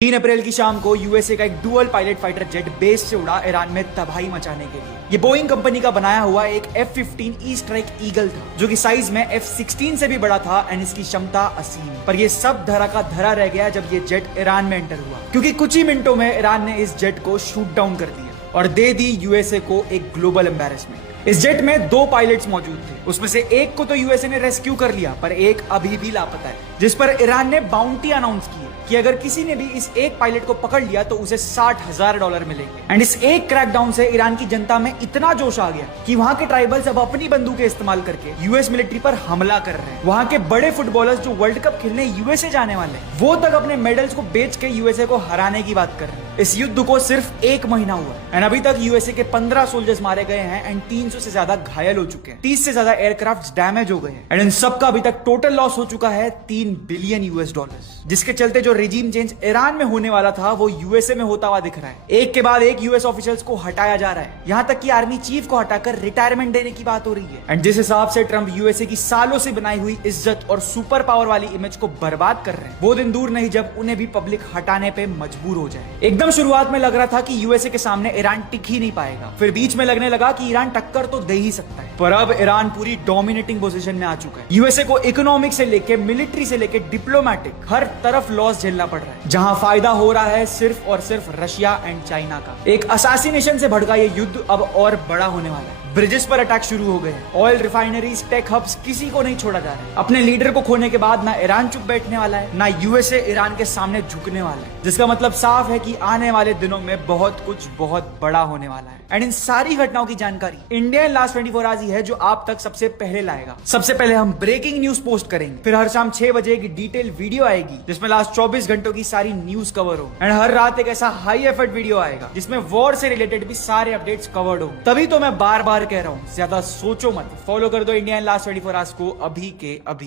3 अप्रैल की शाम को यूएसए का एक dual pilot fighter jet base से उड़ा ईरान में तबाही मचाने के लिए। ये बोइंग कंपनी का बनाया हुआ एक F-15 ई स्ट्राइक ईगल था, जो कि साइज में F-16 से भी बड़ा था एंड इसकी क्षमता असीम। पर ये सब धरा का धरा रह गया जब ये जेट ईरान में एंटर हुआ, क्योंकि कुछ ही मिनटों में ईरान ने इस जेट को शूट डाउन कर दिया और दे दी यूएसए को एक ग्लोबल एम्बैरेसमेंट। इस जेट में 2 पायलट्स मौजूद थे, उसमें से एक को तो यूएसए ने रेस्क्यू कर लिया, पर एक अभी भी लापता है, जिस पर ईरान ने बाउंटी अनाउंस की है कि अगर किसी ने भी इस एक पायलट को पकड़ लिया तो उसे $60,000 मिलेंगे। एंड इस एक क्रैकडाउन से ईरान की जनता में इतना जोश आ गया कि वहां के ट्राइबल्स अब अपनी बंदूकें इस्तेमाल करके यूएस मिलिट्री पर हमला कर रहे हैं। वहां के बड़े फुटबॉलर्स जो वर्ल्ड कप खेलने यूएसए जाने वाले हैं, वो तक अपने मेडल्स को बेच के यूएसए को हराने की बात कर रहे हैं। इस युद्ध को सिर्फ 1 महीना हुआ एंड अभी तक यूएसए के 15 सोल्जर्स मारे गए हैं एंड 300 से ज्यादा घायल हो चुके हैं। 30 से ज्यादा एयरक्राफ्ट डैमेज हो गए हैं एंड इन सबका अभी तक टोटल लॉस हो चुका है $3 बिलियन, जिसके चलते जो रेजिम चेंज ईरान में होने वाला था वो यूएसए में होता हुआ दिख रहा है। एक के बाद एक यूएस ऑफिशियल्स को हटाया जा रहा है, यहाँ तक कि आर्मी चीफ को हटाकर रिटायरमेंट देने की बात हो रही है। एंड जिस हिसाब से ट्रंप यूएसए की सालों से बनाई हुई इज्जत और सुपर पावर वाली इमेज को बर्बाद कर रहे हैं, वो दिन दूर नहीं जब उन्हें भी पब्लिक हटाने पे मजबूर हो जाए। एकदम शुरुआत में लग रहा था कि यूएसए के सामने ईरान टिक ही नहीं पाएगा, फिर बीच में लगने लगा कि ईरान टक्कर तो दे ही सकता है, पर अब ईरान पूरी डोमिनेटिंग पोजीशन में आ चुका है। यूएसए को इकोनॉमिक से लेके मिलिट्री से लेके डिप्लोमेटिक हर तरफ लॉस झेलना पड़ रहा है, जहां फायदा हो रहा है सिर्फ और सिर्फ रशिया एंड चाइना का। एक असासिनेशन से भड़का ये युद्ध अब और बड़ा होने वाला है। ब्रिजेस पर अटैक शुरू हो गए, ऑयल रिफाइनरीज, टेक हब्स, किसी को नहीं छोड़ा जा रहा है। अपने लीडर को खोने के बाद ना ईरान चुप बैठने वाला है, ना यूएसए ईरान के सामने झुकने वाला है, जिसका मतलब साफ है कि आने वाले दिनों में बहुत कुछ बहुत बड़ा होने वाला है। एंड इन सारी घटनाओं की जानकारी इंडिया इन लास्ट 24 आवर्स ही है, जो आप तक सबसे पहले लाएगा। सबसे पहले हम ब्रेकिंग न्यूज पोस्ट करेंगे, फिर हर शाम 6 बजे की डिटेल वीडियो आएगी जिसमें लास्ट 24 घंटों की सारी न्यूज कवर हो, एंड हर रात एक ऐसा हाई एफर्ट वीडियो आएगा जिसमें वॉर से रिलेटेड भी सारे अपडेट्स कवर्ड हो। तभी तो मैं बार बार कह रहा हूं, ज्यादा सोचो मत, फॉलो कर दो इंडिया इन लास्ट 24 आवर्स को अभी के अभी।